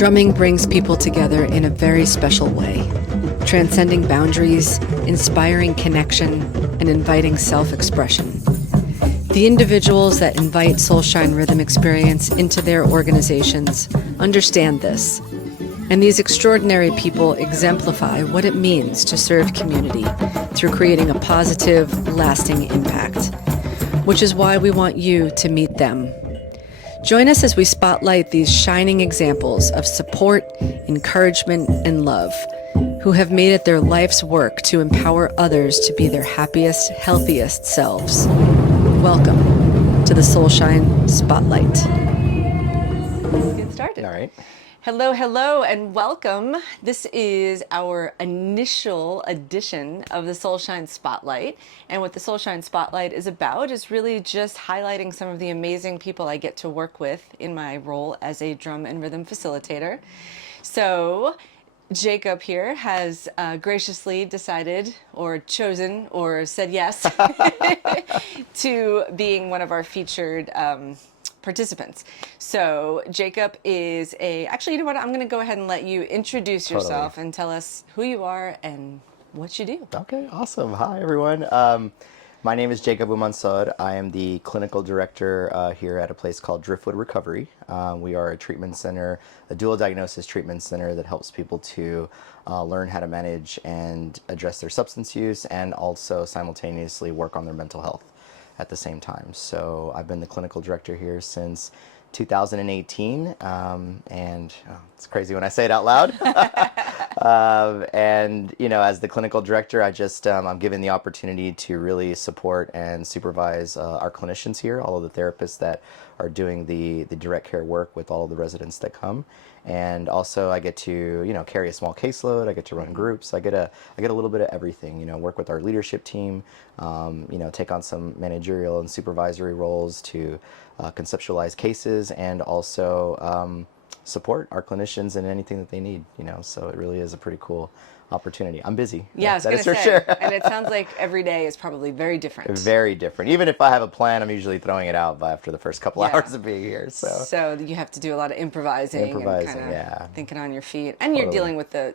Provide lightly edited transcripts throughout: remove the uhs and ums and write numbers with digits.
Drumming brings people together in a very special way, transcending boundaries, inspiring connection, and inviting self-expression. The individuals that invite Soulshine Rhythm Experience into their organizations understand this, and these extraordinary people exemplify what it means to serve community through creating a positive, lasting impact, which is why we want you to meet them. Join us as we spotlight these shining examples of support, encouragement, and love, who have made it their life's work to empower others to be their happiest, healthiest selves. Welcome to the Soulshine Spotlight. Let's get started. All right. Hello, hello, and welcome. This is our initial edition of the Soulshine Spotlight. And what the Soulshine Spotlight is about is really just highlighting some of the amazing people I get to work with in my role as a drum and rhythm facilitator. So Jacob here has graciously decided or chosen or said yes to being one of our featured participants. So Jacob is actually, you know what, I'm going to go ahead and let you introduce yourself and tell us who you are and what you do. Okay, awesome. Hi, everyone. My name is Jacob Umanzor. I am the clinical director here at a place called Driftwood Recovery. We are a treatment center, a dual diagnosis treatment center that helps people to learn how to manage and address their substance use and also simultaneously work on their mental health at the same time. So I've been the clinical director here since 2018, and it's crazy when I say it out loud. And you know, as the clinical director, I just I'm given the opportunity to really support and supervise our clinicians here, all of the therapists that are doing the direct care work with all of the residents that come. And also I get to, carry a small caseload, I get to run groups, I get a little bit of everything, work with our leadership team, take on some managerial and supervisory roles to conceptualize cases and also support our clinicians in anything that they need, so it really is a pretty cool opportunity. I'm busy. Yeah, I was going to say, sure. And it sounds like every day is probably very different. Very different. Even if I have a plan, I'm usually throwing it out after the first couple hours of being here. So you have to do a lot of improvising and kind of thinking on your feet. And you're dealing with the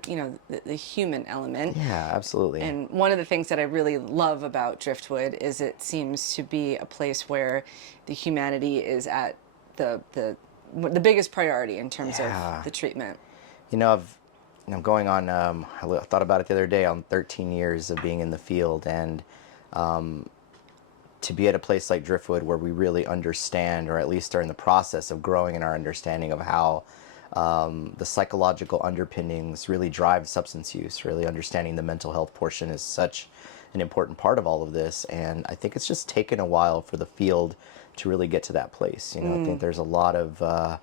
human element. Yeah, absolutely. And one of the things that I really love about Driftwood is it seems to be a place where the humanity is at the biggest priority in terms of the treatment. I'm going on, I thought about it the other day, on 13 years of being in the field, and to be at a place like Driftwood where we really understand, or at least are in the process of growing in our understanding of how the psychological underpinnings really drive substance use, really understanding the mental health portion is such an important part of all of this. And I think it's just taken a while for the field to really get to that place. I think there's a lot of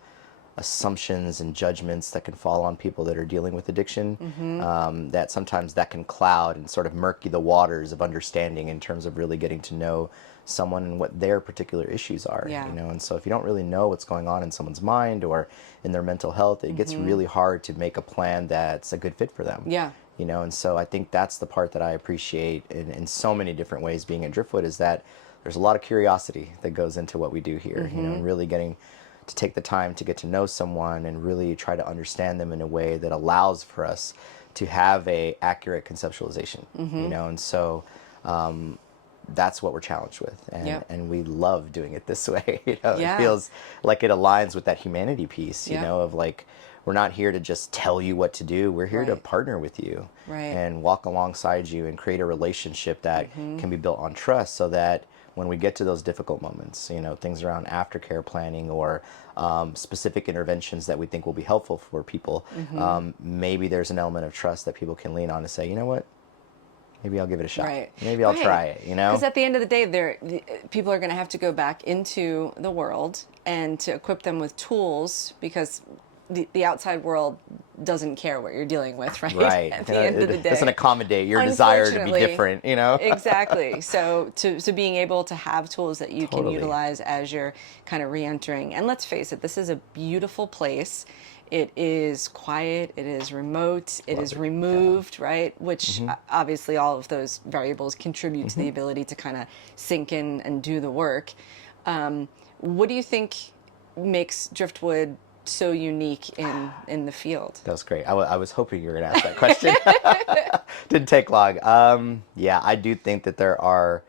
assumptions and judgments that can fall on people that are dealing with addiction, that sometimes that can cloud and sort of murky the waters of understanding in terms of really getting to know someone and what their particular issues are. And so if you don't really know what's going on in someone's mind or in their mental health, it gets really hard to make a plan that's a good fit for them. And so I think that's the part that I appreciate in so many different ways being at Driftwood, is that there's a lot of curiosity that goes into what we do here, and really getting to take the time to get to know someone and really try to understand them in a way that allows for us to have a accurate conceptualization, and so that's what we're challenged with, and we love doing it this way. It feels like it aligns with that humanity piece, of like, we're not here to just tell you what to do. We're here to partner with you and walk alongside you and create a relationship that can be built on trust, so that when we get to those difficult moments, things around aftercare planning or specific interventions that we think will be helpful for people, maybe there's an element of trust that people can lean on to say, you know what, maybe I'll give it a shot. Maybe I'll try it, Because at the end of the day, people are going to have to go back into the world and to equip them with tools, because the outside world doesn't care what you're dealing with, right? At the end of the day, it doesn't accommodate your desire to be different, Exactly. So being able to have tools that you can utilize as you're kind of re-entering. And let's face it, this is a beautiful place. It is quiet, it is remote, it is removed, right? Which obviously all of those variables contribute to the ability to kind of sink in and do the work. What do you think makes Driftwood so unique in the field? That was great. I was hoping you were going to ask that question. Didn't take long. Yeah, I do think that there are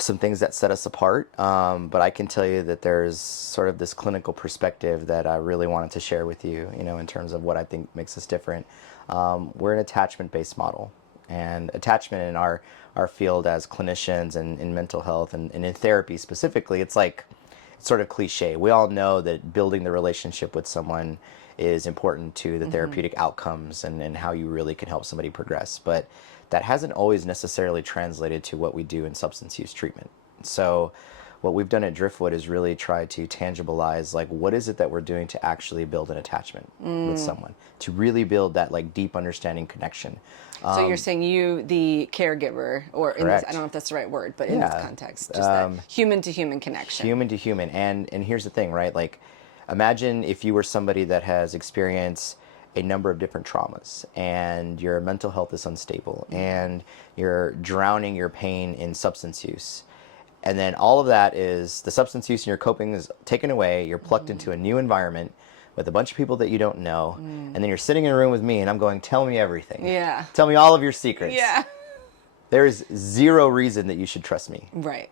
some things that set us apart, but I can tell you that there's sort of this clinical perspective that I really wanted to share with you, in terms of what I think makes us different. We're an attachment-based model, and attachment in our field as clinicians and in mental health and in therapy specifically, it's sort of cliche. We all know that building the relationship with someone is important to the therapeutic outcomes and how you really can help somebody progress. But that hasn't always necessarily translated to what we do in substance use treatment. So what we've done at Driftwood is really try to tangibilize, what is it that we're doing to actually build an attachment with someone, to really build that deep understanding connection. So you're saying you, the caregiver, or in this, I don't know if that's the right word, but in this context, just that human to human connection. Human to human. And here's the thing, right? Imagine if you were somebody that has experienced a number of different traumas and your mental health is unstable and you're drowning your pain in substance use. And then all of that is the substance use and your coping is taken away. You're plucked into a new environment with a bunch of people that you don't know. And then you're sitting in a room with me and I'm going, tell me everything. Yeah. Tell me all of your secrets. Yeah. There is zero reason that you should trust me. Right.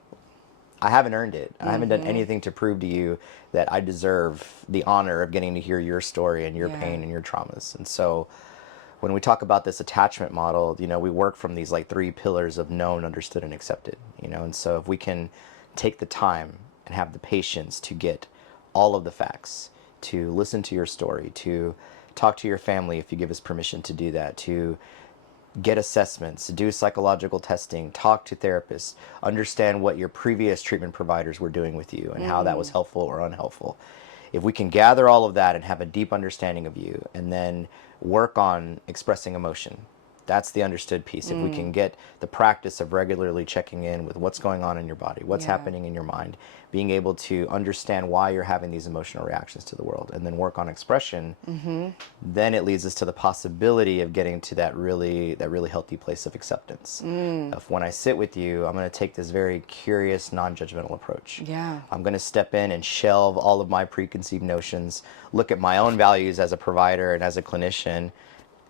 I haven't earned it. I haven't done anything to prove to you that I deserve the honor of getting to hear your story and your pain and your traumas. And so when we talk about this attachment model, we work from these 3 pillars of known, understood, and accepted, and so if we can take the time and have the patience to get all of the facts, to listen to your story, to talk to your family if you give us permission to do that, to get assessments, do psychological testing, talk to therapists, understand what your previous treatment providers were doing with you and how that was helpful or unhelpful. If we can gather all of that and have a deep understanding of you and then work on expressing emotion, that's the understood piece. If we can get the practice of regularly checking in with what's going on in your body, what's happening in your mind, being able to understand why you're having these emotional reactions to the world, and then work on expression, then it leads us to the possibility of getting to that really healthy place of acceptance. Of when I sit with you, I'm going to take this very curious, non-judgmental approach. Yeah. I'm going to step in and shelve all of my preconceived notions, look at my own values as a provider and as a clinician,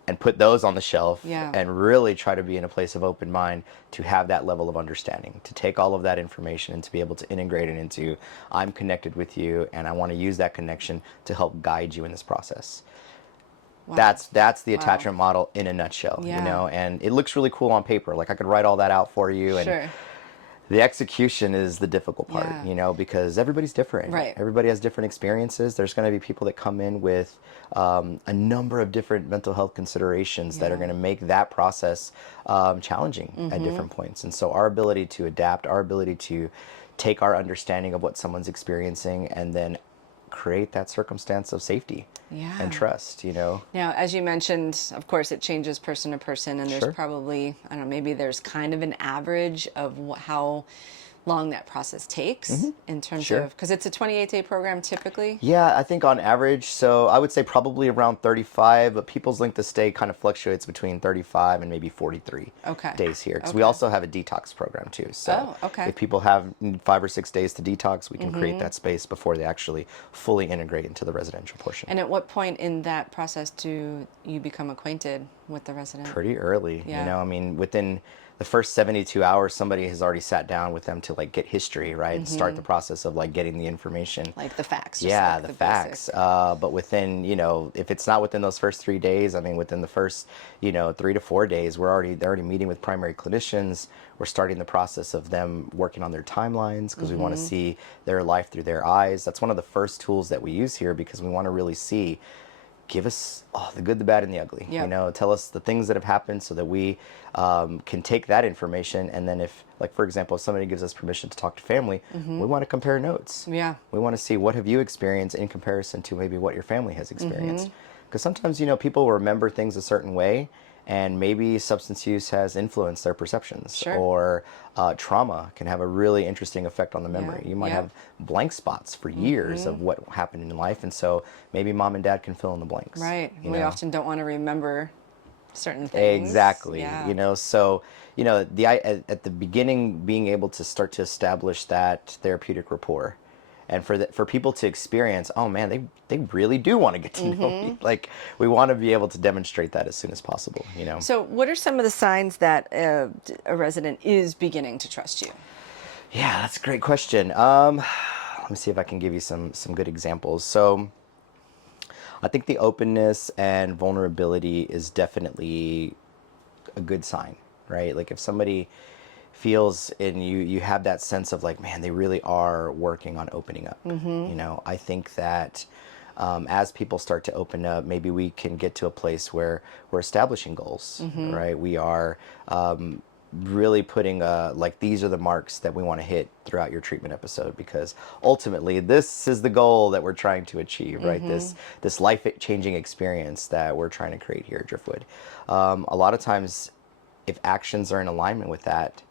and put those on the shelf and really try to be in a place of open mind to have that level of understanding, to take all of that information and to be able to integrate it into, I'm connected with you and I want to use that connection to help guide you in this process. Wow. That's the attachment model in a nutshell, and it looks really cool on paper. I could write all that out for you and the execution is the difficult part, because everybody's different. Right. Everybody has different experiences. There's going to be people that come in with a number of different mental health considerations that are going to make that process challenging at different points. And so our ability to adapt, our ability to take our understanding of what someone's experiencing and then create that circumstance of safety and trust, Now, as you mentioned, of course, it changes person to person, and there's probably, I don't know, maybe there's kind of an average of how long that process takes in terms of, because it's a 28-day program typically? Yeah, I think on average, so I would say probably around 35, but people's length of stay kind of fluctuates between 35 and maybe 43 days here. Because we also have a detox program too. So if people have 5 or 6 days to detox, we can create that space before they actually fully integrate into the residential portion. And at what point in that process do you become acquainted with the resident? Pretty early, within the first 72 hours, somebody has already sat down with them to get history, right? And start the process of getting the information. The facts. Yeah, the facts. But within, if it's not within those first 3 days, within the first, 3 to 4 days, they're already meeting with primary clinicians. We're starting the process of them working on their timelines because we want to see their life through their eyes. That's one of the first tools that we use here because we want to really see, give us the good, the bad, and the ugly. Tell us the things that have happened so that we can take that information. And then if, for example, if somebody gives us permission to talk to family, we want to compare notes. Yeah. We want to see what have you experienced in comparison to maybe what your family has experienced. Because sometimes, people remember things a certain way, and maybe substance use has influenced their perceptions, or trauma can have a really interesting effect on the memory. You might have blank spots for years of what happened in life, and so maybe mom and dad can fill in the blanks. Right. We often don't want to remember certain things. Exactly. Yeah. So at the beginning, being able to start to establish that therapeutic rapport and for people to experience, oh man, they really do want to get to know me. Like, we want to be able to demonstrate that as soon as possible, you know. So what are some of the signs that a resident is beginning to trust you? Yeah, that's a great question. Let me see if I can give you some good examples. So I think the openness and vulnerability is definitely a good sign, right? Like, if somebody feels and you have that sense of like, man, they really are working on opening up. You know, I think that as people start to open up, maybe we can get to a place where we're establishing goals, right? We are really putting like, these are the marks that we want to hit throughout your treatment episode, because ultimately this is the goal that we're trying to achieve, right? This life-changing experience that we're trying to create here at Driftwood. A lot of times, if actions are in alignment with that,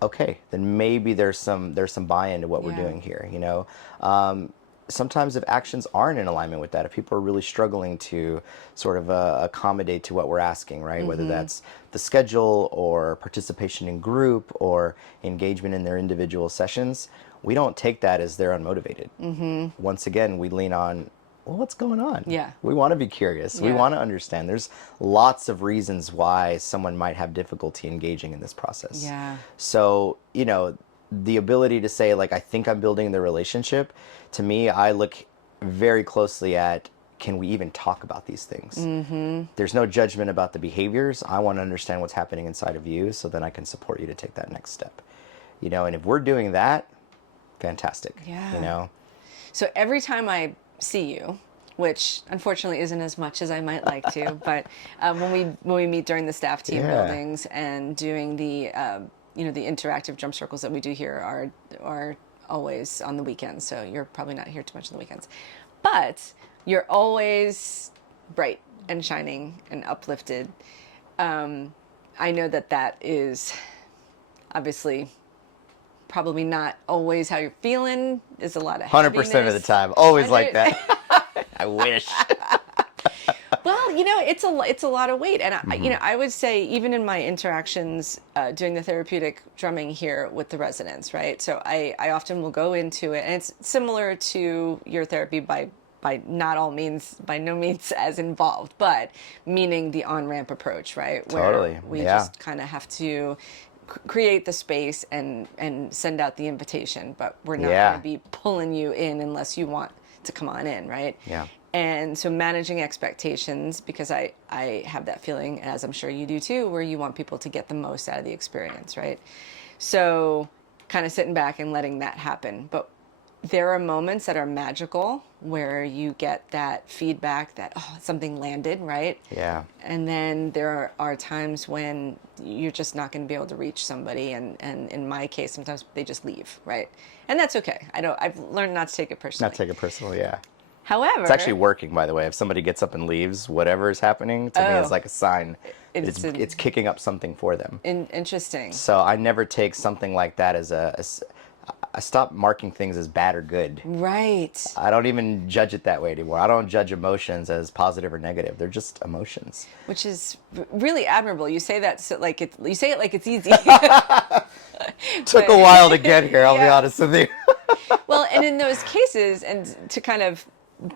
okay, then maybe there's some buy-in to what we're doing here, you know. Sometimes if actions aren't in alignment with that, if people are really struggling to sort of accommodate to what we're asking, right? Whether that's the schedule or participation in group or engagement in their individual sessions, we don't take that as they're unmotivated. Once again, we lean on, well, what's going on? Yeah. We want to be curious. We Yeah. want to understand. There's lots of reasons why someone might have difficulty engaging in this process. Yeah. So, you know, the ability to say, like, I think I'm building the relationship, to me, I look very closely at, can we even talk about these things? There's no judgment about the behaviors. I want to understand what's happening inside of you, so then I can support you to take that next step. You know, and if we're doing that, fantastic. Yeah. You know? So every time I see you, which unfortunately isn't as much as I might like to, but when we meet during the staff team buildings and doing the you know, the interactive drum circles that we do here are always on the weekends. So you're probably not here too much on the weekends, but you're always bright and shining and uplifted. I know that is obviously probably not always how you're feeling. There's a lot of 100% of the time. Always like that. I wish. Well, you know, it's a lot of weight, and you know, I would say even in my interactions doing the therapeutic drumming here with the residents, right? So I often will go into it, and it's similar to your therapy by not all means, by no means as involved, but meaning the on-ramp approach, right? Totally. Where we just kind of have to create the space and send out the invitation, but we're not going to be pulling you in unless you want to come on in, right? Yeah. And so managing expectations, because I have that feeling, as I'm sure you do too, where you want people to get the most out of the experience, right? So kind of sitting back and letting that happen. But there are moments that are magical where you get that feedback that, oh, something landed, right? Yeah. And then there are times when you're just not going to be able to reach somebody. And in my case, sometimes they just leave, right? And that's okay. I've learned not to take it personally. Not take it personal, yeah. However, it's actually working, by the way. If somebody gets up and leaves, whatever is happening, to me is like a sign. It's kicking up something for them. Interesting. So I never take something like that as I stop marking things as bad or good. Right. I don't even judge it that way anymore. I don't judge emotions as positive or negative. They're just emotions. Which is really admirable. You say that you say it like it's easy. Took a while to get here, I'll be honest with you. Well, and in those cases, and to kind of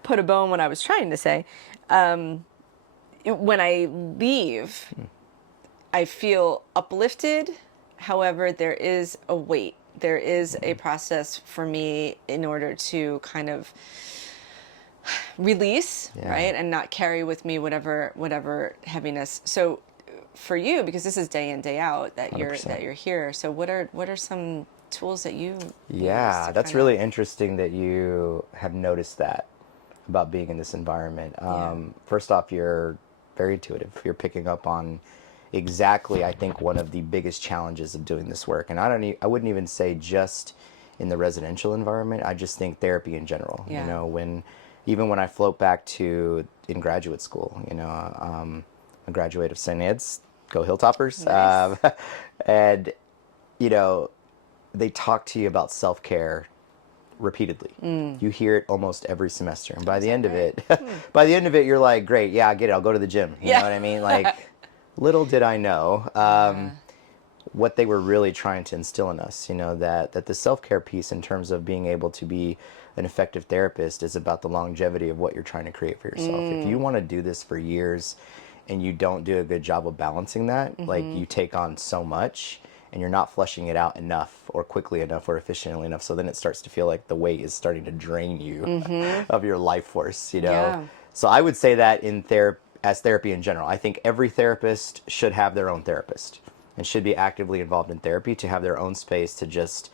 put a bow on what I was trying to say, when I leave, I feel uplifted. However, there is a weight. There is a process for me in order to kind of release, right, and not carry with me whatever heaviness. So, for you, because this is day in, day out that 100%. you're here. So, what are some tools that you use that's really interesting that you have noticed that about being in this environment. First off, you're very intuitive. You're picking up on exactly, I think, one of the biggest challenges of doing this work. And I wouldn't even say just in the residential environment. I just think therapy in general. You know, even when I float back to in graduate school, you know, a graduate of St. Ed's, go Hilltoppers. Nice. And, you know, they talk to you about self-care repeatedly. You hear it almost every semester. And by the end of it, you're like, great, yeah, I get it. I'll go to the gym. You know what I mean? Like, little did I know, what they were really trying to instill in us, that the self-care piece in terms of being able to be an effective therapist is about the longevity of what you're trying to create for yourself. If you want to do this for years and you don't do a good job of balancing that, like you take on so much and you're not flushing it out enough or quickly enough or efficiently enough, so then it starts to feel like the weight is starting to drain you of your life force, Yeah. So I would say that as therapy in general, I think every therapist should have their own therapist and should be actively involved in therapy to have their own space to just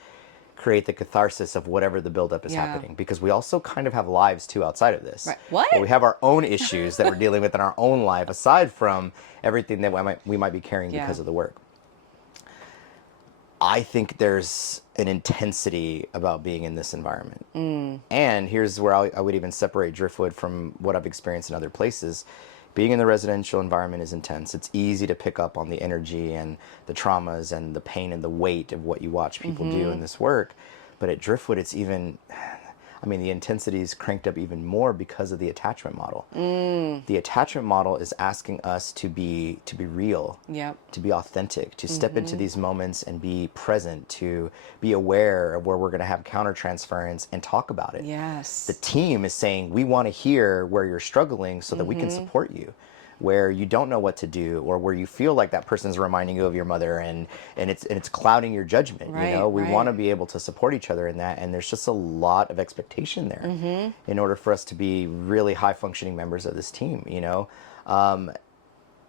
create the catharsis of whatever the buildup is happening. Because we also kind of have lives too outside of this. Right. What? Where we have our own issues that we're dealing with in our own life, aside from everything that we might be carrying because of the work. I think there's an intensity about being in this environment. And here's where I would even separate Driftwood from what I've experienced in other places. Being in the residential environment is intense. It's easy to pick up on the energy and the traumas and the pain and the weight of what you watch people do in this work. But at Driftwood, it's even, the intensity is cranked up even more because of the attachment model. The attachment model is asking us to be real, to be authentic, to step into these moments and be present, to be aware of where we're going to have countertransference and talk about it. Yes. The team is saying, we want to hear where you're struggling so that we can support you, where you don't know what to do, or where you feel like that person's reminding you of your mother and it's clouding your judgment. We want to be able to support each other in that, and there's just a lot of expectation there in order for us to be really high functioning members of this team.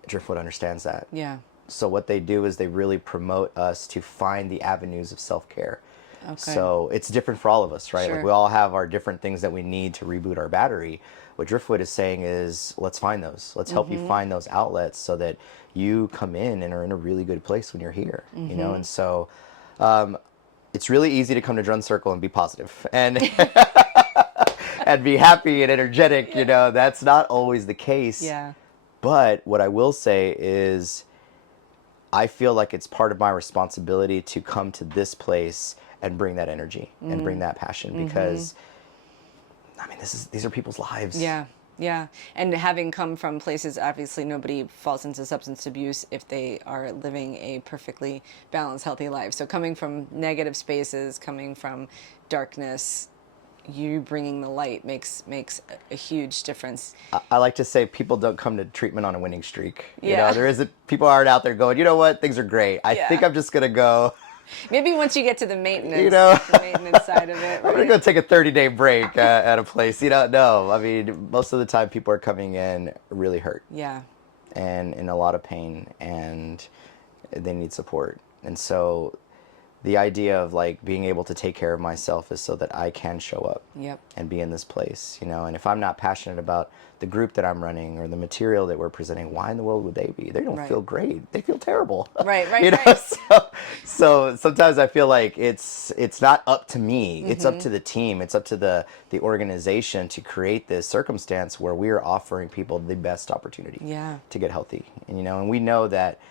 Driftwood understands that. Yeah. So what they do is they really promote us to find the avenues of self-care. Okay. So it's different for all of us, right? Sure. Like we all have our different things that we need to reboot our battery. What Driftwood is saying is, let's find those. Let's help you find those outlets so that you come in and are in a really good place when you're here, And so it's really easy to come to Drum Circle and be positive and and be happy and energetic. That's not always the case. Yeah. But what I will say is, I feel like it's part of my responsibility to come to this place and bring that energy and bring that passion, because these are people's lives. Yeah. Yeah. And having come from places, obviously nobody falls into substance abuse if they are living a perfectly balanced, healthy life. So coming from negative spaces, coming from darkness, you bringing the light makes a huge difference. I like to say people don't come to treatment on a winning streak. Yeah. People aren't out there going, you know what, things are great. I think I'm just going to go. Maybe once you get to the maintenance, the maintenance side of it. Right? I'm going to go take a 30-day break at a place. No, most of the time people are coming in really hurt. Yeah. And in a lot of pain, and they need support. And so the idea of like being able to take care of myself is so that I can show up and be in this place, and if I'm not passionate about the group that I'm running or the material that we're presenting, why in the world would they be? They don't feel great. They feel terrible. Right. So sometimes I feel like it's not up to me. It's up to the team. It's up to the organization to create this circumstance where we are offering people the best opportunity to get healthy. And we know that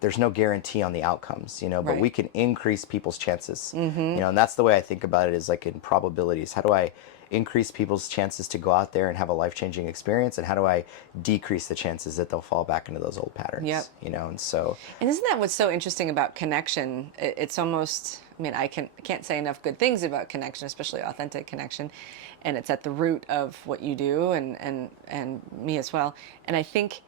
there's no guarantee on the outcomes, but we can increase people's chances, and that's the way I think about it, is like in probabilities. How do I increase people's chances to go out there and have a life-changing experience, and how do I decrease the chances that they'll fall back into those old patterns? And so. And isn't that what's so interesting about connection? It's almost, I can't say enough good things about connection, especially authentic connection, and it's at the root of what you do and me as well. And I think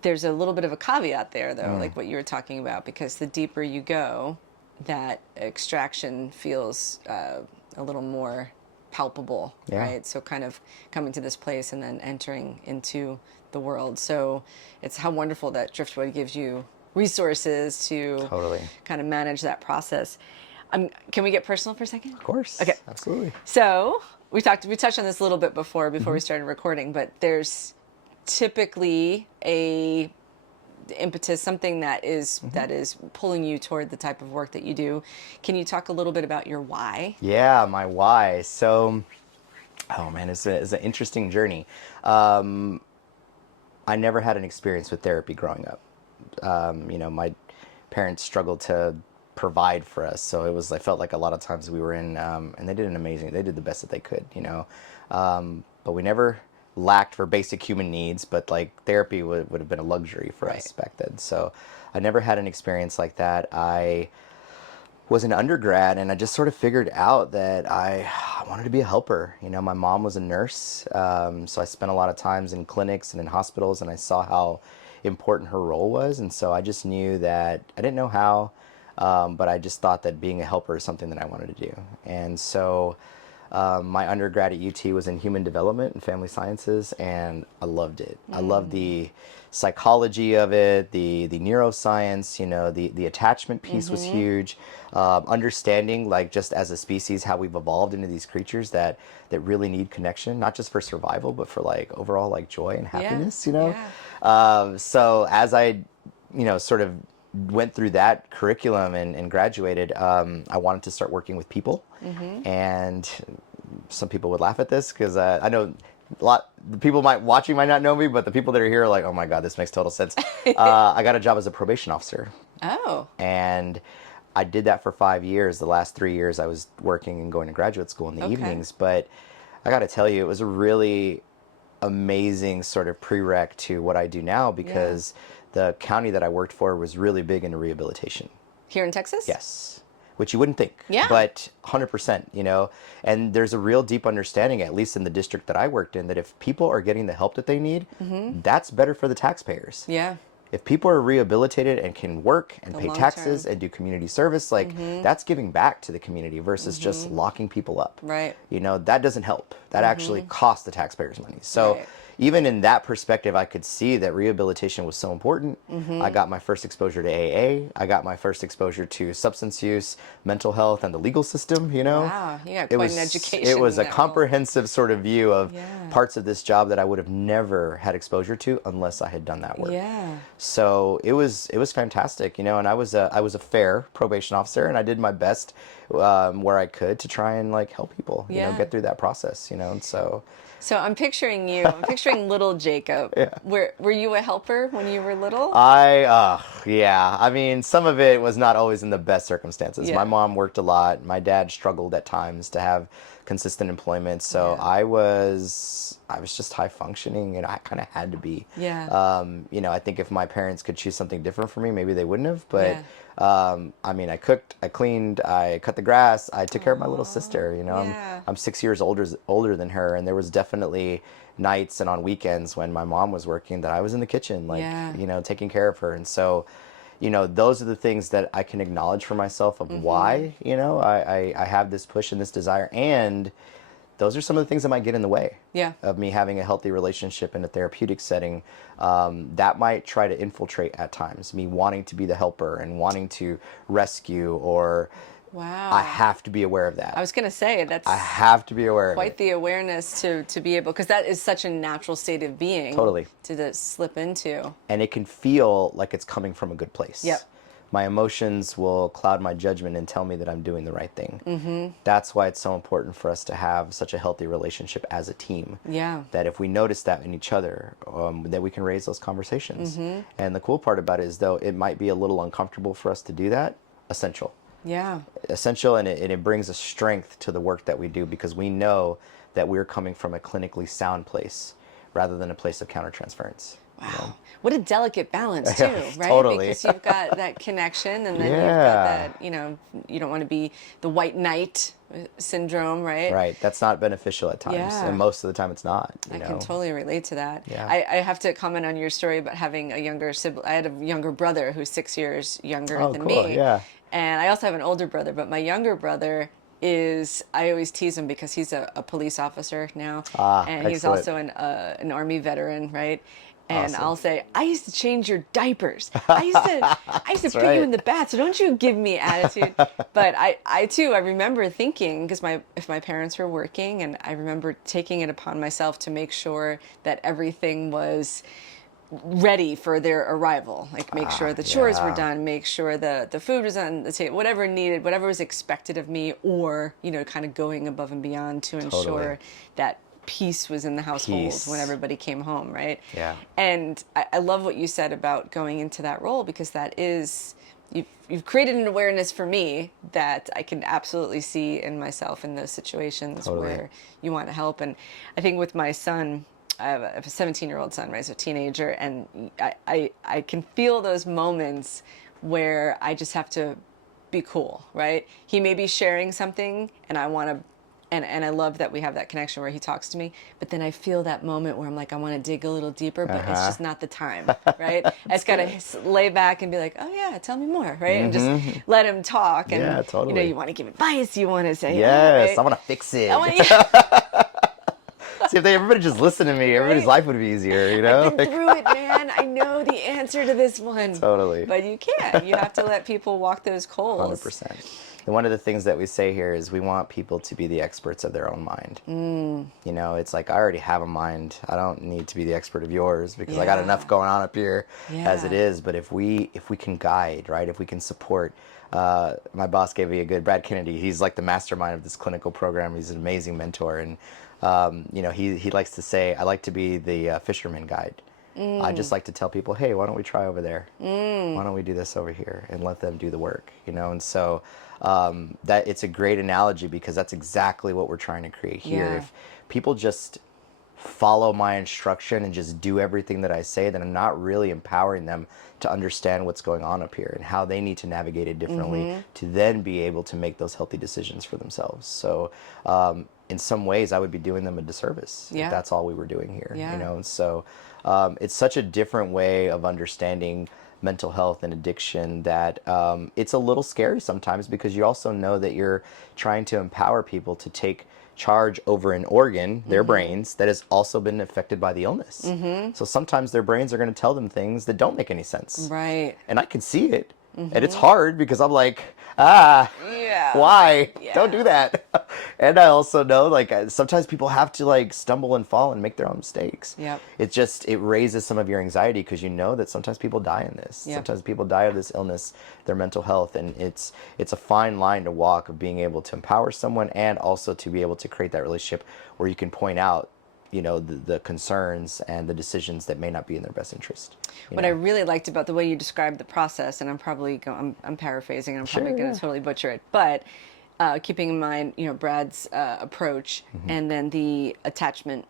there's a little bit of a caveat there, though, like what you were talking about, because the deeper you go, that extraction feels a little more palpable, right? So kind of coming to this place and then entering into the world. So it's how wonderful that Driftwood gives you resources to kind of manage that process. Can we get personal for a second? Of course. Okay. Absolutely. So we touched on this a little bit before we started recording, but there's typically a impetus, something that is pulling you toward the type of work that you do. Can you talk a little bit about your why? Yeah, my why. So, it's an interesting journey. I never had an experience with therapy growing up. My parents struggled to provide for us, so I felt like a lot of times we were in, and they did the best that they could, but we never lacked for basic human needs, but like therapy would have been a luxury for us back then. So I never had an experience like that. I was an undergrad, and I just sort of figured out that I wanted to be a helper. You know, my mom was a nurse, so I spent a lot of times in clinics and in hospitals, and I saw how important her role was. And so I just knew that I didn't know how, but I just thought that being a helper is something that I wanted to do. And so my undergrad at UT was in human development and family sciences, and I loved it. I loved the psychology of it, the neuroscience, you know, the attachment piece was huge. Understanding, like, just as a species, how we've evolved into these creatures that really need connection, not just for survival, but for like overall like joy and happiness, you know? So as I, you know, sort of went through that curriculum and graduated, I wanted to start working with people. And some people would laugh at this because I know the people watching might not know me, but the people that are here are like, oh my God, this makes total sense. I got a job as a probation officer. Oh. And I did that for 5 years. The last 3 years I was working and going to graduate school in the evenings. But I got to tell you, it was a really amazing sort of prereq to what I do now, because the county that I worked for was really big into rehabilitation. Here in Texas? Yes. Which you wouldn't think. Yeah. But 100%, you know, and there's a real deep understanding, at least in the district that I worked in, that if people are getting the help that they need, that's better for the taxpayers. Yeah. If people are rehabilitated and can work and pay taxes and do community service, like that's giving back to the community versus just locking people up. Right. You know, that doesn't help. That actually costs the taxpayers money. So even in that perspective, I could see that rehabilitation was so important. I got my first exposure to AA. I got my first exposure to substance use, mental health, and the legal system, you know? Wow, you got quite an education. It was in a that comprehensive sort of view of parts of this job that I would have never had exposure to unless I had done that work. Yeah. So it was fantastic, you know, and I was a fair probation officer, and I did my best where I could to try and like help people, you know, get through that process, you know, and so... So I'm picturing little Jacob. Were you a helper when you were little? I mean, some of it was not always in the best circumstances. My mom worked a lot. My dad struggled at times to have consistent employment. So I was just high functioning, and I kind of had to be. You know, I think if my parents could choose something different for me, maybe they wouldn't have. But I mean, I cooked, I cleaned, I cut the grass, I took care of my little sister. You know, I'm 6 years older than her, and there was definitely nights and on weekends when my mom was working that I was in the kitchen, like you know, taking care of her. And so, you know, those are the things that I can acknowledge for myself of why, you know, I have this push and this desire, and those are some of the things that might get in the way of me having a healthy relationship in a therapeutic setting. That might try to infiltrate at times, me wanting to be the helper and wanting to rescue, or I have to be aware of that. I was going to say, I have to be aware of it. Quite the awareness to be able, because that is such a natural state of being. Totally. To slip into. And it can feel like it's coming from a good place. My emotions will cloud my judgment and tell me that I'm doing the right thing. That's why it's so important for us to have such a healthy relationship as a team. That if we notice that in each other, that we can raise those conversations. And the cool part about it is, though it might be a little uncomfortable for us to do that, essential. Essential, and it brings a strength to the work that we do, because we know that we're coming from a clinically sound place rather than a place of countertransference. Wow. You know? What a delicate balance too, right? Totally. Because you've got that connection, and then you've got that, you know, you don't want to be the white knight syndrome, right? Right. That's not beneficial at times. And most of the time it's not. I can totally relate to that. Yeah. I have to comment on your story about having a younger sibling. I had a younger brother who's 6 years younger than me. And I also have an older brother, but my younger brother is, I always tease him because he's a police officer now. And he's also an Army veteran, right? And I'll say, I used to change your diapers. I used to put you in the bath, so don't you give me attitude. But I too, I remember thinking, because if my parents were working, and I remember taking it upon myself to make sure that everything was ready for their arrival, like make sure the chores were done, make sure the food was on the table, whatever needed, whatever was expected of me, or, you know, kind of going above and beyond to ensure that peace was in the household when everybody came home, right? And I love what you said about going into that role, because that is, you've created an awareness for me that I can absolutely see in myself in those situations where you want to help. And I think with my son, I have a 17-year-old son, right? So teenager, and I can feel those moments where I just have to be cool, right? He may be sharing something, and I want to, and I love that we have that connection where he talks to me, but then I feel that moment where I'm like, I want to dig a little deeper, but it's just not the time, right? I just got to lay back and be like, oh yeah, tell me more, right? And just let him talk. And, Yeah, totally. you want to give advice, you want to say, Yes, right? I want to fix it. I want to, See, if everybody just listened to me, everybody's life would be easier, you know? I've been through it, man. I know the answer to this one. Totally. But you can't. You have to let people walk those coals. 100%. And one of the things that we say here is we want people to be the experts of their own mind. You know, it's like, I already have a mind. I don't need to be the expert of yours because I got enough going on up here as it is. But if we can guide, right, if we can support, my boss gave me a good, Brad Kennedy, he's like the mastermind of this clinical program. He's an amazing mentor. And, you know, he likes to say, I like to be the fisherman guide. I just like to tell people, hey, why don't we try over there? Why don't we do this over here and let them do the work, you know? And so that it's a great analogy because that's exactly what we're trying to create here. Yeah. If people just follow my instruction and just do everything that I say, then I'm not really empowering them to understand what's going on up here and how they need to navigate it differently to then be able to make those healthy decisions for themselves. So in some ways, I would be doing them a disservice if that's all we were doing here, you know? And so it's such a different way of understanding mental health and addiction that it's a little scary sometimes because you also know that you're trying to empower people to take charge over an organ, their brains, that has also been affected by the illness. So sometimes their brains are going to tell them things that don't make any sense. Right. And I can see it. And it's hard because I'm like, why? Don't do that. And I also know, like, sometimes people have to, like, stumble and fall and make their own mistakes. Yep. It raises some of your anxiety because you know that sometimes people die in this. Sometimes people die of this illness, their mental health. And it's a fine line to walk of being able to empower someone and also to be able to create that relationship where you can point out, you know, the concerns and the decisions that may not be in their best interest. What I really liked about the way you described the process, and I'm probably I'm paraphrasing, and I'm probably going to totally butcher it, but keeping in mind, you know, Brad's approach, and then the attachment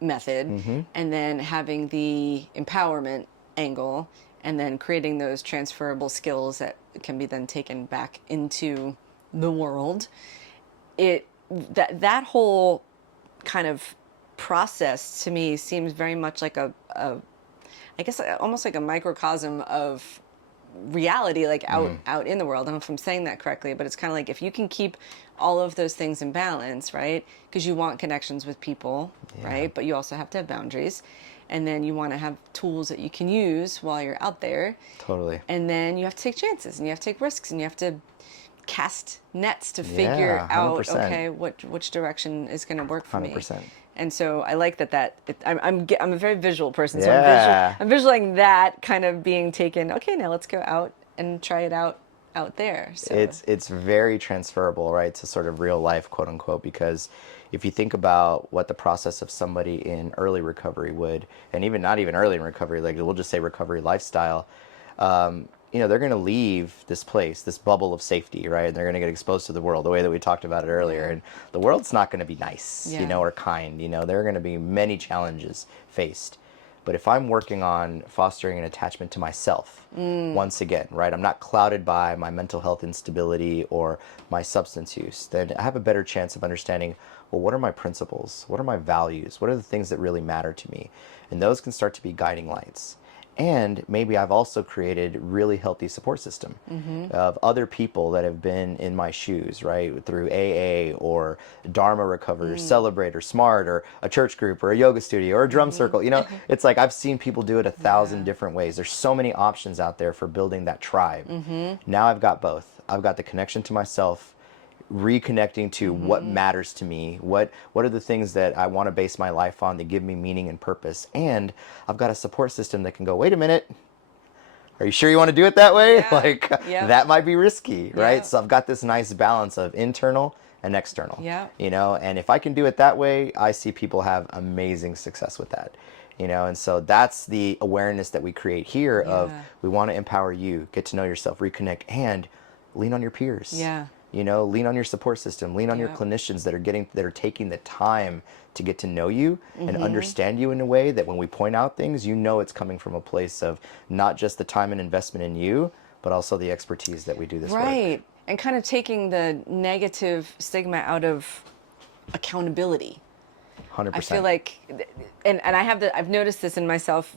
method, and then having the empowerment angle, and then creating those transferable skills that can be then taken back into the world. That whole kind of process to me seems very much like I guess almost like a microcosm of reality, like out in the world. I don't know if I'm saying that correctly, but it's kind of like if you can keep all of those things in balance, right? Because you want connections with people, right? But you also have to have boundaries. And then you want to have tools that you can use while you're out there. Totally. And then you have to take chances and you have to take risks and you have to cast nets to figure out, okay, which direction is going to work for 100%. me. And so I like I'm a very visual person, so Yeah. I'm visualizing that kind of being taken. Okay, now let's go out and try it out there. So It's very transferable, right, to sort of real life, quote unquote, because if you think about what the process of somebody in early recovery would, and even not even early in recovery, like we'll just say recovery lifestyle, you know, they're going to leave this place, this bubble of safety, right? And they're going to get exposed to the world the way that we talked about it earlier. And the world's not going to be nice, you know, or kind. You know, there are going to be many challenges faced. But if I'm working on fostering an attachment to myself, once again, right, I'm not clouded by my mental health instability or my substance use, then I have a better chance of understanding, well, what are my principles? What are my values? What are the things that really matter to me? And those can start to be guiding lights. And maybe I've also created a really healthy support system of other people that have been in my shoes, right? Through AA or Dharma Recover, Celebrate or Smart or a church group or a yoga studio or a drum circle. You know, it's like I've seen people do it 1,000 different ways. There's so many options out there for building that tribe. Now I've got both. I've got the connection to myself, reconnecting to what matters to me, what are the things that I want to base my life on that give me meaning and purpose, and I've got a support system that can go, wait a minute, are you sure you want to do it that way? Like that might be risky, right? So I've got this nice balance of internal and external, you know, and if I can do it that way, I see people have amazing success with that, you know. And so that's the awareness that we create here of we want to empower you, get to know yourself, reconnect, and lean on your peers. You know, lean on your support system, lean on your clinicians that are taking the time to get to know you and understand you in a way that when we point out things, you know it's coming from a place of not just the time and investment in you, but also the expertise that we do this work. Right. And kind of taking the negative stigma out of accountability. 100%. I feel like, and I've noticed this in myself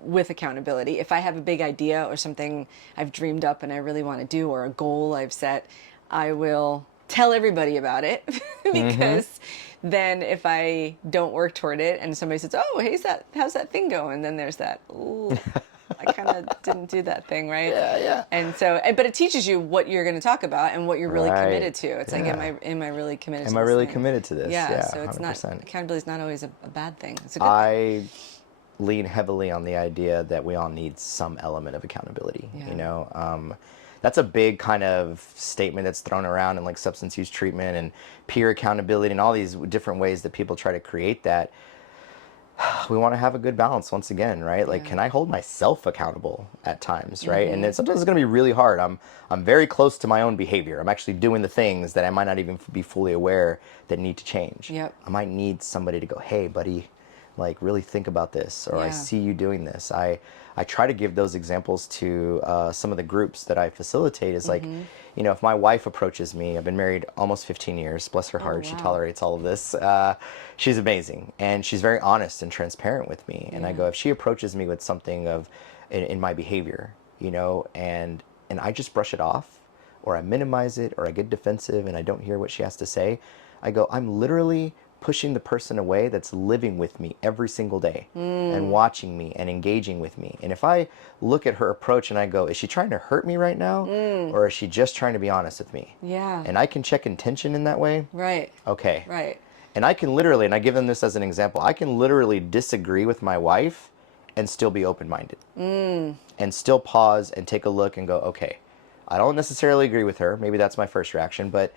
with accountability. If I have a big idea or something I've dreamed up and I really want to do, or a goal I've set, I will tell everybody about it because then if I don't work toward it and somebody says, oh, hey, how's that thing going? Then there's that, ooh, I kind of didn't do that thing, right? Yeah. And so, but it teaches you what you're going to talk about and what you're really committed to. It's like, am I really committed to this? Am I really thing? committed to this? Yeah, so it's 100%. not, accountability is not always a bad thing. It's a good thing. I lean heavily on the idea that we all need some element of accountability. You know, that's a big kind of statement that's thrown around in like substance use treatment and peer accountability and all these different ways that people try to create that. We want to have a good balance once again, right? Like, can I hold myself accountable at times, right? And sometimes it's going to be really hard. I'm very close to my own behavior. I'm actually doing the things that I might not even be fully aware that need to change. Yep. I might need somebody to go, hey, buddy, like really think about this, or I see you doing this. I try to give those examples to some of the groups that I facilitate. Is like, you know, if my wife approaches me, I've been married almost 15 years, bless her heart, she tolerates all of this. She's amazing, and she's very honest and transparent with me. And I go, if she approaches me with something of in my behavior, you know, and I just brush it off, or I minimize it, or I get defensive and I don't hear what she has to say, I go, I'm literally pushing the person away that's living with me every single day and watching me and engaging with me. And if I look at her approach and I go, is she trying to hurt me right now? Or is she just trying to be honest with me? Yeah. And I can check intention in that way. Right. Okay. Right. And I can literally, and I give them this as an example, I can literally disagree with my wife and still be open-minded. And still pause and take a look and go, okay, I don't necessarily agree with her. Maybe that's my first reaction, but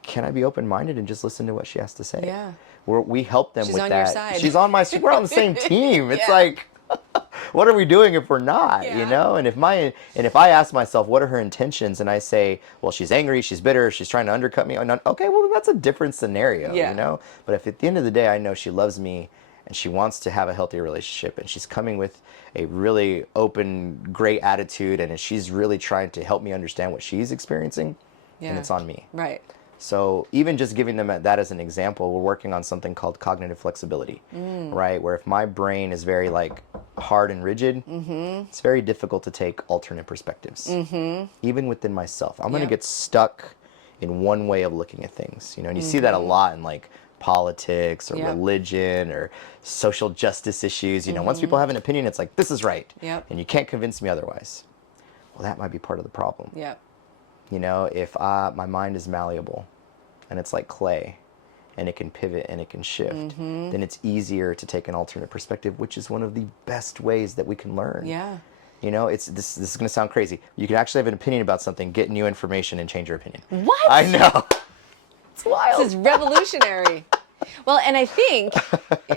can I be open-minded and just listen to what she has to say? Yeah. We help them She's with on that. your side. She's on my side. We're on the same team. It's like, what are we doing if we're not? You know? And if I ask myself, what are her intentions? And I say, well, she's angry, she's bitter, she's trying to undercut me. Okay, well, that's a different scenario, you know? But if at the end of the day, I know she loves me and she wants to have a healthy relationship and she's coming with a really open, great attitude and she's really trying to help me understand what she's experiencing, then it's on me. Right. So even just giving them that as an example, we're working on something called cognitive flexibility, right? Where if my brain is very like hard and rigid, it's very difficult to take alternate perspectives, even within myself. I'm going to get stuck in one way of looking at things, you know, and you see that a lot in like politics or religion or social justice issues. You know, once people have an opinion, it's like, this is right. And you can't convince me otherwise. Well, that might be part of the problem. You know, if my mind is malleable and it's like clay and it can pivot and it can shift, then it's easier to take an alternate perspective, which is one of the best ways that we can learn. You know, this is going to sound crazy. You can actually have an opinion about something, get new information, and change your opinion. What? I know. It's wild. This is revolutionary. Well, and I think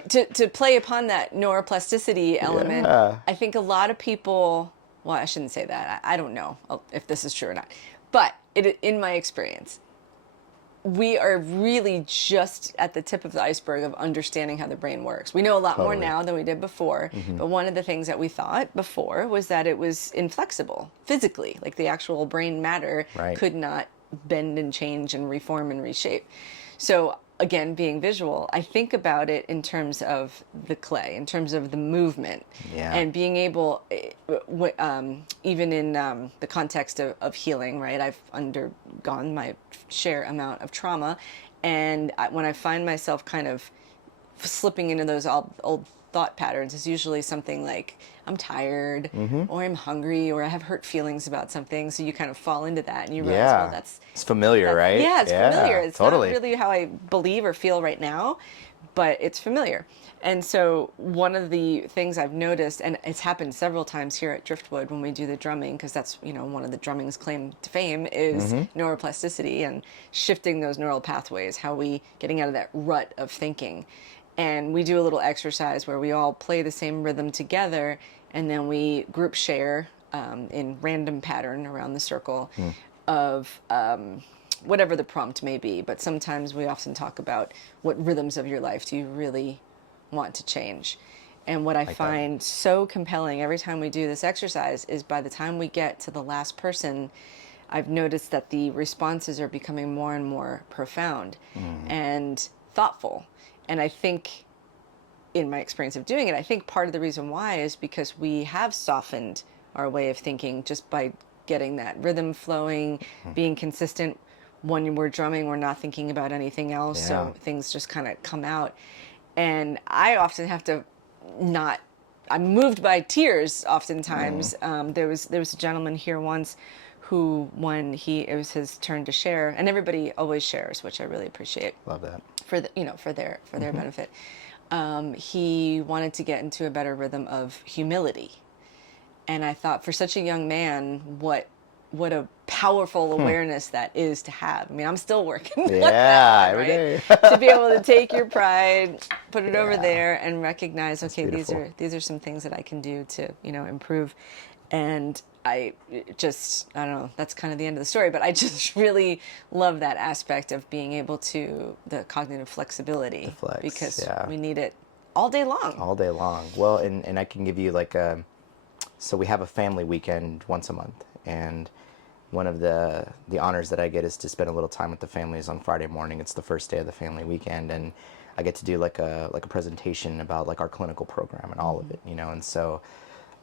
to play upon that neuroplasticity element, I think a lot of people, well, I shouldn't say that. I don't know if this is true or not. But in my experience, we are really just at the tip of the iceberg of understanding how the brain works. We know a lot more now than we did before. But one of the things that we thought before was that it was inflexible physically, like the actual brain matter could not bend and change and reform and reshape. So again, being visual, I think about it in terms of the clay, in terms of the movement, and being able, even in the context of healing, right? I've undergone my share amount of trauma, and when I find myself kind of slipping into those old thought patterns, it's usually something like, I'm tired, or I'm hungry, or I have hurt feelings about something. So you kind of fall into that, and you realize, well, it's familiar, right? Yeah, it's familiar. It's totally. not really how I believe or feel right now, but it's familiar. And so one of the things I've noticed, and it's happened several times here at Driftwood when we do the drumming, because that's, you know, one of the drumming's claim to fame is neuroplasticity and shifting those neural pathways, how we getting out of that rut of thinking. And we do a little exercise where we all play the same rhythm together, and then we group share in random pattern around the circle of whatever the prompt may be. But sometimes we often talk about what rhythms of your life do you really want to change. And what I find so compelling every time we do this exercise is by the time we get to the last person, I've noticed that the responses are becoming more and more profound and thoughtful. And I think, in my experience of doing it, I think part of the reason why is because we have softened our way of thinking just by getting that rhythm flowing, being consistent. When we're drumming, we're not thinking about anything else, so things just kind of come out. And I often have to not, I'm moved by tears oftentimes. There was a gentleman here once who, when it was his turn to share, and everybody always shares, which I really appreciate. Love that. For their benefit. He wanted to get into a better rhythm of humility. And I thought, for such a young man, what a powerful awareness that is to have. I mean, I'm still working on that, every day. To be able to take your pride, put it over there, and recognize, okay, these are some things that I can do to, improve. And I don't know, that's kind of the end of the story, but I just really love that aspect of being able to, the cognitive flexibility, because we need it all day long. All day long. Well, and I can give you so we have a family weekend once a month, and one of the honors that I get is to spend a little time with the families on Friday morning. It's the first day of the family weekend, and I get to do like a presentation about like our clinical program and all of it, and so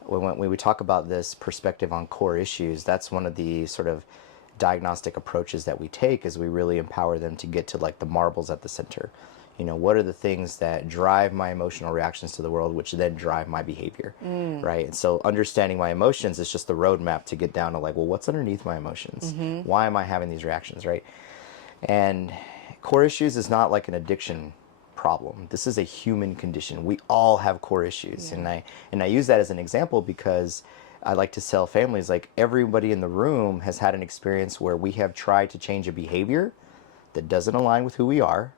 when we talk about this perspective on core issues, that's one of the sort of diagnostic approaches that we take, is we really empower them to get to like the marbles at the center. What are the things that drive my emotional reactions to the world, which then drive my behavior, right? And so understanding my emotions is just the roadmap to get down to like, well, what's underneath my emotions? Why am I having these reactions, right? And core issues is not like an addiction problem. This is a human condition. We all have core issues. And I use that as an example because I like to tell families, like, everybody in the room has had an experience where we have tried to change a behavior that doesn't align with who we are.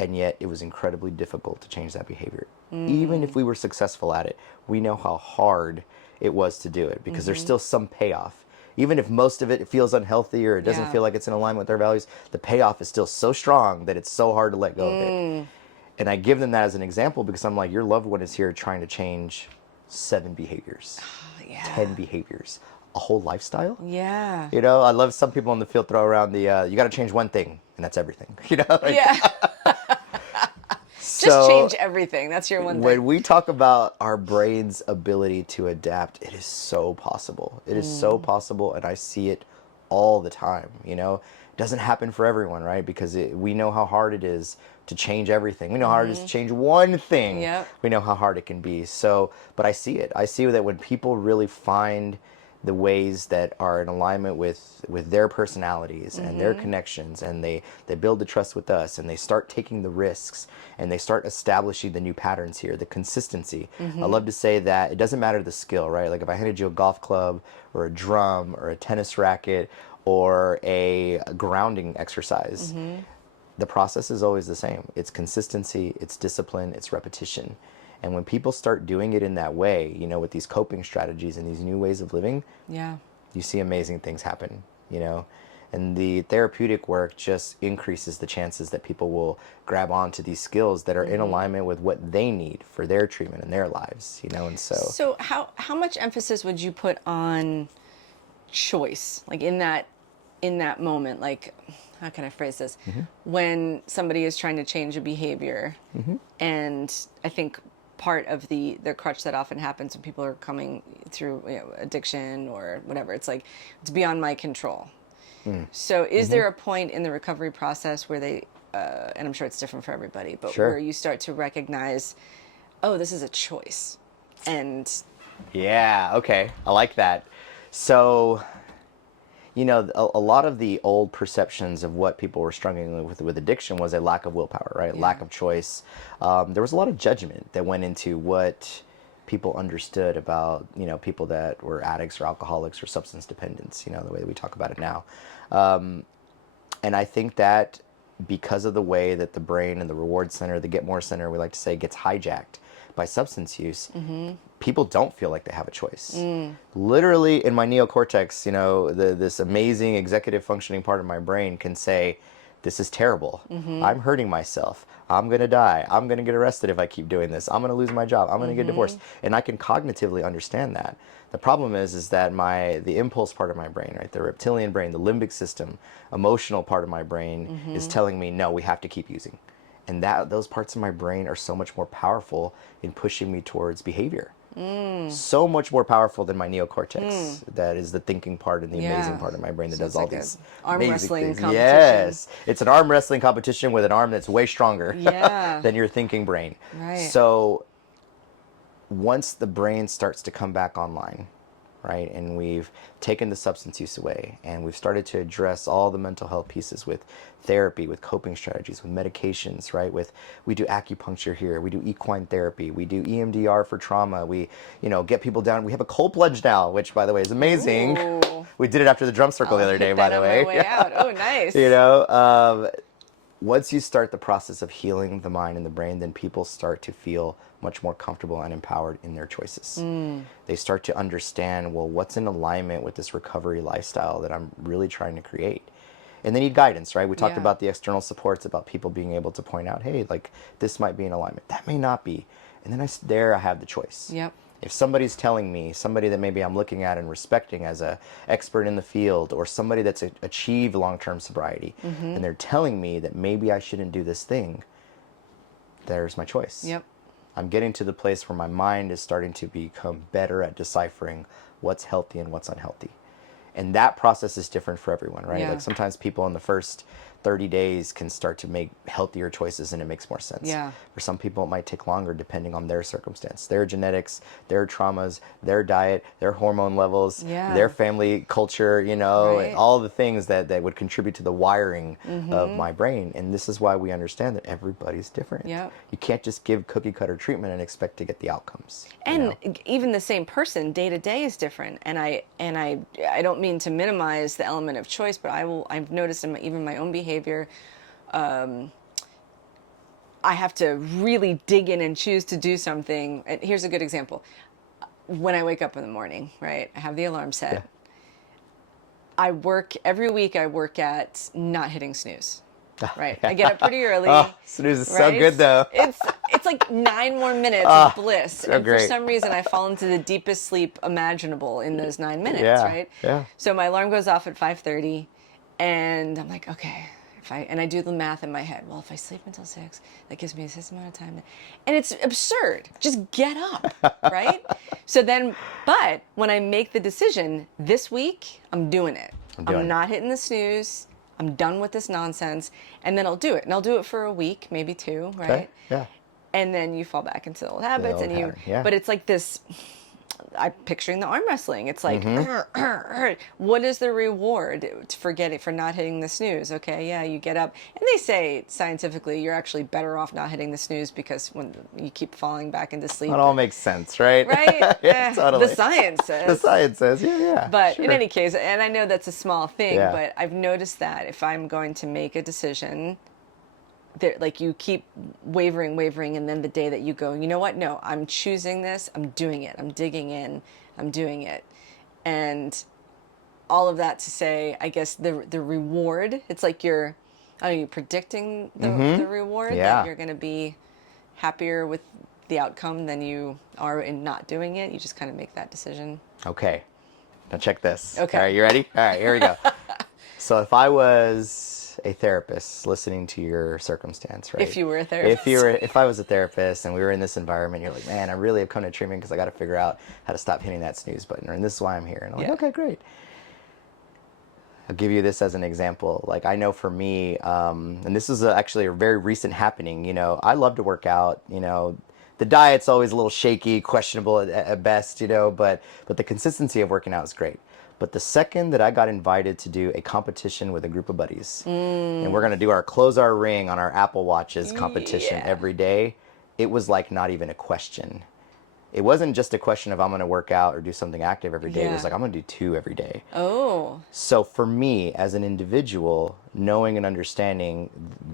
And yet it was incredibly difficult to change that behavior. Even if we were successful at it, we know how hard it was to do it, because there's still some payoff. Even if most of it feels unhealthy or it doesn't feel like it's in alignment with our values, the payoff is still so strong that it's so hard to let go of it. And I give them that as an example because I'm like, your loved one is here trying to change 7 behaviors, 10 behaviors, a whole lifestyle. Yeah. I love some people in the field throw around you got to change one thing and that's everything. Just change everything. That's your one thing. When we talk about our brain's ability to adapt, it is so possible. It is so possible, and I see it all the time. It doesn't happen for everyone, right? Because we know how hard it is to change everything. We know how hard it is to change one thing. We know how hard it can be. So, but I see it. I see that when people really find the ways that are in alignment with their personalities and their connections, and they build the trust with us, and they start taking the risks, and they start establishing the new patterns here, the consistency. I love to say that it doesn't matter the skill, right? Like if I handed you a golf club or a drum or a tennis racket or a grounding exercise, the process is always the same. It's consistency, it's discipline, it's repetition. And when people start doing it in that way, with these coping strategies and these new ways of living, you see amazing things happen, And the therapeutic work just increases the chances that people will grab onto these skills that are in alignment with what they need for their treatment in their lives, And so. So how much emphasis would you put on choice, like in that moment? Like, how can I phrase this? When somebody is trying to change a behavior, and I think part of the crutch that often happens when people are coming through addiction or whatever, it's like, it's beyond my control. So is there a point in the recovery process where they, and I'm sure it's different for everybody, but where you start to recognize, oh, this is a choice? And yeah, okay, I like that. So, a lot of the old perceptions of what people were struggling with addiction was a lack of willpower, right? Lack of choice. There was a lot of judgment that went into what people understood about, people that were addicts or alcoholics or substance dependents, the way that we talk about it now. And I think that because of the way that the brain and the reward center, the get more center, we like to say, gets hijacked by substance use, people don't feel like they have a choice. Literally, in my neocortex, you know, this amazing executive functioning part of my brain can say, this is terrible. I'm hurting myself. I'm going to die. I'm going to get arrested if I keep doing this. I'm going to lose my job. I'm going to get divorced. And I can cognitively understand that. The problem is that the impulse part of my brain, right, the reptilian brain, the limbic system, emotional part of my brain is telling me, no, we have to keep using. And those parts of my brain are so much more powerful in pushing me towards behavior. So much more powerful than my neocortex. That is the thinking part and the amazing part of my brain that So does it's all like these arm amazing wrestling things. competition. Yes, it's an arm wrestling competition with an arm that's way stronger than your thinking brain. Right. So once the brain starts to come back online, right, and we've taken the substance use away, and we've started to address all the mental health pieces with therapy, with coping strategies, with medications, right, we do acupuncture here, we do equine therapy, we do EMDR for trauma, we, you know, get people down. We have a cold plunge now, which, by the way, is amazing. Ooh. We did it after the drum circle the other day, by the way. On my way out. Oh, nice. You know, once you start the process of healing the mind and the brain, then people start to feel much more comfortable and empowered in their choices. They start to understand, well, what's in alignment with this recovery lifestyle that I'm really trying to create? And they need guidance, right? We talked about the external supports, about people being able to point out, hey, like, this might be in alignment. That may not be. And then I have the choice. Yep. If somebody's telling me, somebody that maybe I'm looking at and respecting as a expert in the field, or somebody that's achieved long-term sobriety, and they're telling me that maybe I shouldn't do this thing, there's my choice. Yep. I'm getting to the place where my mind is starting to become better at deciphering what's healthy and what's unhealthy. And that process is different for everyone, right? Yeah. Like sometimes people in the first 30 days can start to make healthier choices and it makes more sense. Yeah. For some people, it might take longer depending on their circumstance, their genetics, their traumas, their diet, their hormone levels, their family culture, you know, and all the things that would contribute to the wiring of my brain. And this is why we understand that everybody's different. Yep. You can't just give cookie cutter treatment and expect to get the outcomes. And even the same person day to day is different. And I don't mean to minimize the element of choice, but I've noticed in even my own behavior, I have to really dig in and choose to do something. And here's a good example. When I wake up in the morning, right, I have the alarm set. Every week I work at not hitting snooze. Right. I get up pretty early. Oh, snooze is so good though. It's like 9 more minutes of bliss. So and great. For some reason I fall into the deepest sleep imaginable in those 9 minutes, right? Yeah. So my alarm goes off at 5:30 and I'm like, okay. I do the math in my head. Well, if I sleep until 6, that gives me this amount of time. And it's absurd. Just get up, right? So then, but when I make the decision, this week, I'm doing it. I'm not hitting the snooze. I'm done with this nonsense. And then I'll do it. And I'll do it for a week, maybe 2, right? Okay. Yeah. And then you fall back into the old habits. But it's like this, I'm picturing the arm wrestling. It's like, what is the reward for not hitting the snooze? Okay, yeah, you get up. And they say scientifically you're actually better off not hitting the snooze because when you keep falling back into sleep. It all makes sense, right? Right? Totally. The science says. The science says, yeah. But in any case, and I know that's a small thing, but I've noticed that if I'm going to make a decision, like you keep wavering, and then the day that you go, you know what? No, I'm choosing this. I'm doing it. I'm digging in. I'm doing it. And all of that to say, I guess the reward, it's like you're predicting the reward, that you're going to be happier with the outcome than you are in not doing it. You just kind of make that decision. Okay. Now check this. Okay. All right, you ready? All right, here we go. So if I was a therapist listening to your circumstance, right? If you were a therapist. If I was a therapist and we were in this environment, you're like, man, I really have come to treatment because I got to figure out how to stop hitting that snooze button, and this is why I'm here. And I'm like, okay, great. I'll give you this as an example. Like, I know for me, and this is actually a very recent happening, you know, I love to work out, you know, the diet's always a little shaky, questionable at best, you know, but the consistency of working out is great. But the second that I got invited to do a competition with a group of buddies, and we're going to do our close our ring on our Apple Watches competition every day, it was like not even a question. It wasn't just a question of I'm going to work out or do something active every day. It was like, I'm going to do 2 every day. Oh. So for me, as an individual, knowing and understanding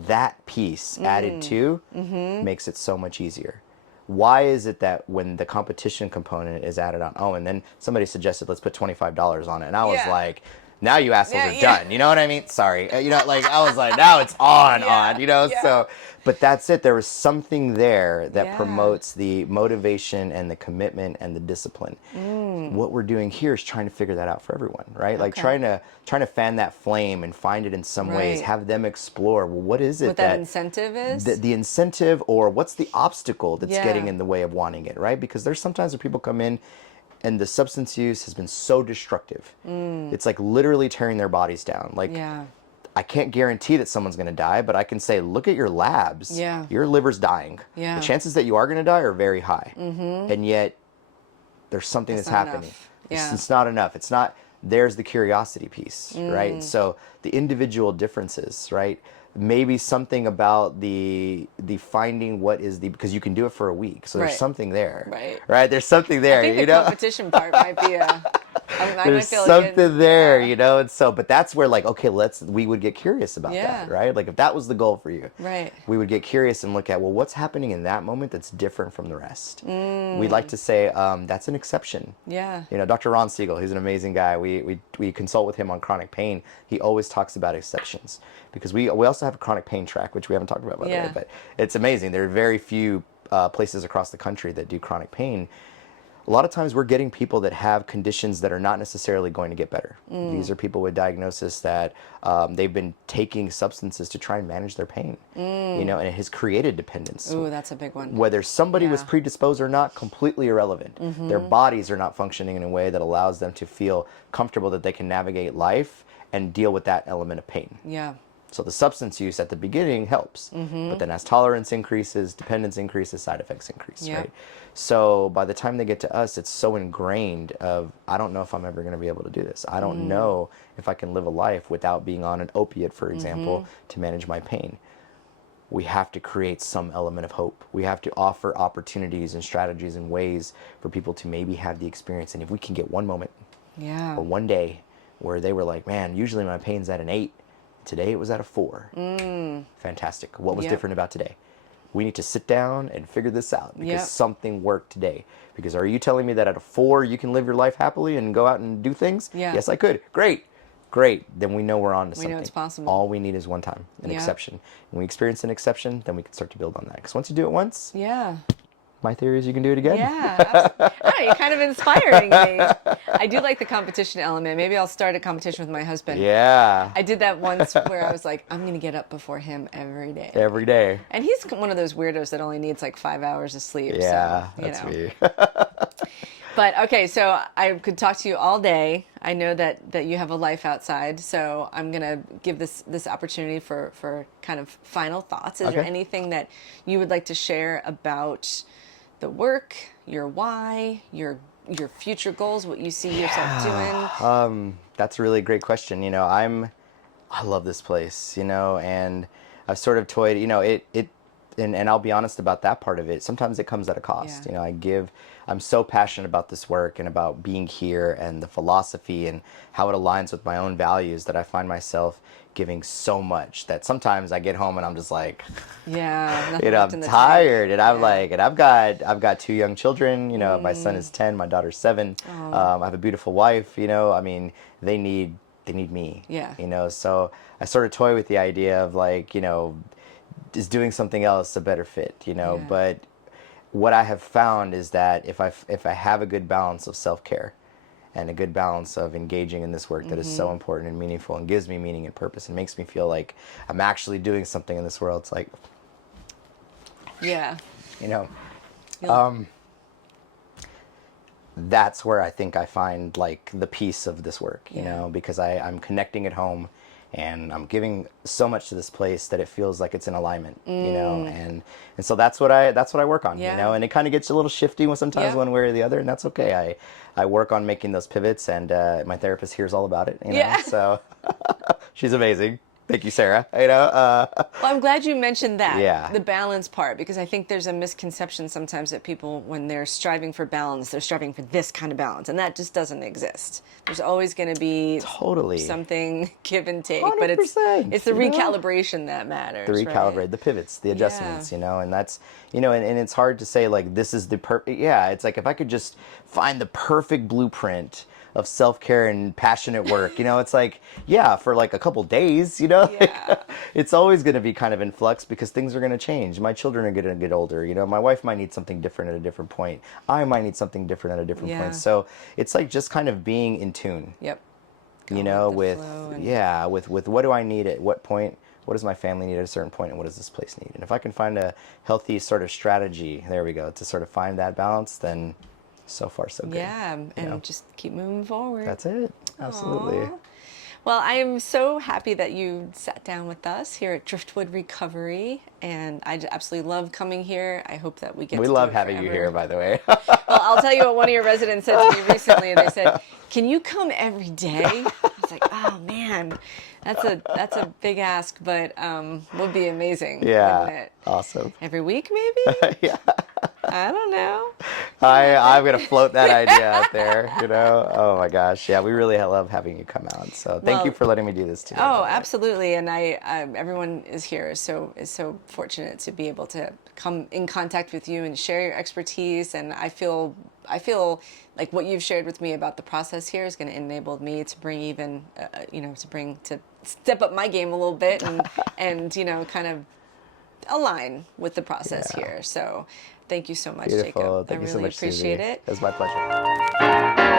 that piece added to makes it so much easier. why is it that when the competition component is added on, oh, and then somebody suggested let's put $25 on it, and I was like, now you assholes are done. You know what I mean? Sorry. You know, like I was like, now it's on, you know? So, but that's it. There was something there that promotes the motivation and the commitment and the discipline. What we're doing here is trying to figure that out for everyone, right? Like trying to fan that flame and find it in some ways, have them explore, well, what is it what that incentive is? The incentive, or what's the obstacle that's getting in the way of wanting it, right? Because there's sometimes where people come in and the substance use has been so destructive. It's like literally tearing their bodies down. Like, I can't guarantee that someone's going to die, but I can say, look at your labs. Your liver's dying. The chances that you are going to die are very high. And yet, there's something that's happening. It's not enough. It's not, there's the curiosity piece, right? So the individual differences, right? Maybe something about the finding what is the, because you can do it for a week, so there's something there, right? There's something there. I think the competition part might be there's something there, you know. And so, but that's where, like, okay, we would get curious about that, right? Like if that was the goal for you, we would get curious and look at, well, what's happening in that moment that's different from the rest. We'd like to say that's an exception. You know, Dr. Ron Siegel, he's an amazing guy. We consult with him on chronic pain. He always talks about exceptions, because we also have a chronic pain track, which we haven't talked about, by the way, but it's amazing. There are very few places across the country that do chronic pain. A lot of times we're getting people that have conditions that are not necessarily going to get better. These are people with diagnosis that they've been taking substances to try and manage their pain, you know, and it has created dependence. Ooh, that's a big one. Whether somebody was predisposed or not, completely irrelevant. Their bodies are not functioning in a way that allows them to feel comfortable that they can navigate life and deal with that element of pain. So the substance use at the beginning helps, but then as tolerance increases, dependence increases, side effects increase, right? So by the time they get to us, it's so ingrained of, I don't know if I'm ever going to be able to do this. I don't know if I can live a life without being on an opiate, for example, to manage my pain. We have to create some element of hope. We have to offer opportunities and strategies and ways for people to maybe have the experience. And if we can get one moment or one day where they were like, man, usually my pain's at an 8. Today it was at a 4. Fantastic. What was different about today? We need to sit down and figure this out, because something worked today. Because are you telling me that at a 4 you can live your life happily and go out and do things? Yes, I could. Great. Then we know we're on to something. We know it's possible. All we need is one time, an exception. When we experience an exception, then we can start to build on that. Because once you do it once, my theory is you can do it again. You're kind of inspiring me. I do like the competition element. Maybe I'll start a competition with my husband. I did that once where I was like, I'm going to get up before him every day. Every day. And he's one of those weirdos that only needs like 5 hours of sleep. Yeah, so, that's me. But okay, so I could talk to you all day. I know that you have a life outside, so I'm gonna give this opportunity for kind of final thoughts. Is there anything that you would like to share about the work, your why, your future goals, what you see yourself doing? That's a really great question. You know, I love this place, you know, and I've sort of toyed, you know, and I'll be honest about that part of it. Sometimes it comes at a cost. You know, I'm so passionate about this work and about being here and the philosophy and how it aligns with my own values that I find myself giving so much that sometimes I get home and I'm just like, you know, I'm tired, and I'm like, and I've got 2 young children. You know, my son is 10, my daughter's 7. I have a beautiful wife. You know, I mean, they need me. You know, so I sort of toy with the idea of like, you know, is doing something else a better fit, you know? But what I have found is that if I have a good balance of self-care and a good balance of engaging in this work that is so important and meaningful and gives me meaning and purpose and makes me feel like I'm actually doing something in this world, it's like, you know, that's where I think I find like the peace of this work, you know, because I'm connecting at home. And I'm giving so much to this place that it feels like it's in alignment, you know, and so that's what I work on, you know, and it kind of gets a little shifty sometimes one way or the other, and that's okay. I work on making those pivots, and my therapist hears all about it, you know, so she's amazing. Thank you, Sarah. You know, Well, I'm glad you mentioned that, yeah. the balance part, because I think there's a misconception sometimes that people, when they're striving for balance, they're striving for this kind of balance, and that just doesn't exist. There's always going to be Totally. something give and take, but it's 100%, the you know? recalibration that The matters, right? recalibrate, the pivots, the Yeah. adjustments, you know, and that's, you know, and it's hard to say like this is the perfect, yeah, it's like if I could just find the perfect blueprint of self-care and passionate work, you know, it's like, yeah, for like a couple days, you know, Yeah. it's always going to be kind of in flux because things are going to change. My children are going to get older, you know, my wife might need something different at a different point. I might need something different at a different point. Yeah. So it's like just kind of being in tune, Yep. Go you know, the flow and yeah, with what do I need at what point, what does my family need at a certain point, and what does this place need? And if I can find a healthy sort of strategy, there we go, to sort of find that balance, then so far so good. yeah, You and know, just keep moving forward. that's it. Absolutely. Aw. Well, I am so happy that you sat down with us here at Driftwood Recovery, and I absolutely love coming here. I hope that we get We to love do it having you forever. here, by the way. Well, I'll tell you what one of your residents said to me recently. They said, "Can you come every day?" I was like, "Oh man, that's a big ask, but would be amazing, wouldn't Yeah. it? Awesome. Every week, maybe? Yeah. I don't know." I'm gonna float that idea out there, you know. Oh my gosh, yeah, we really love having you come out. So thank you Well, for letting me do this today. by oh, the way. absolutely, and everyone is here is so fortunate to be able to come in contact with you and share your expertise. And I feel like what you've shared with me about the process here is going to enable me to bring even to step up my game a little bit and you know, kind of align with the process Yeah. here. So thank you so much, Beautiful. Jacob. Thank I you so really much, appreciate Susie. it. It was my pleasure.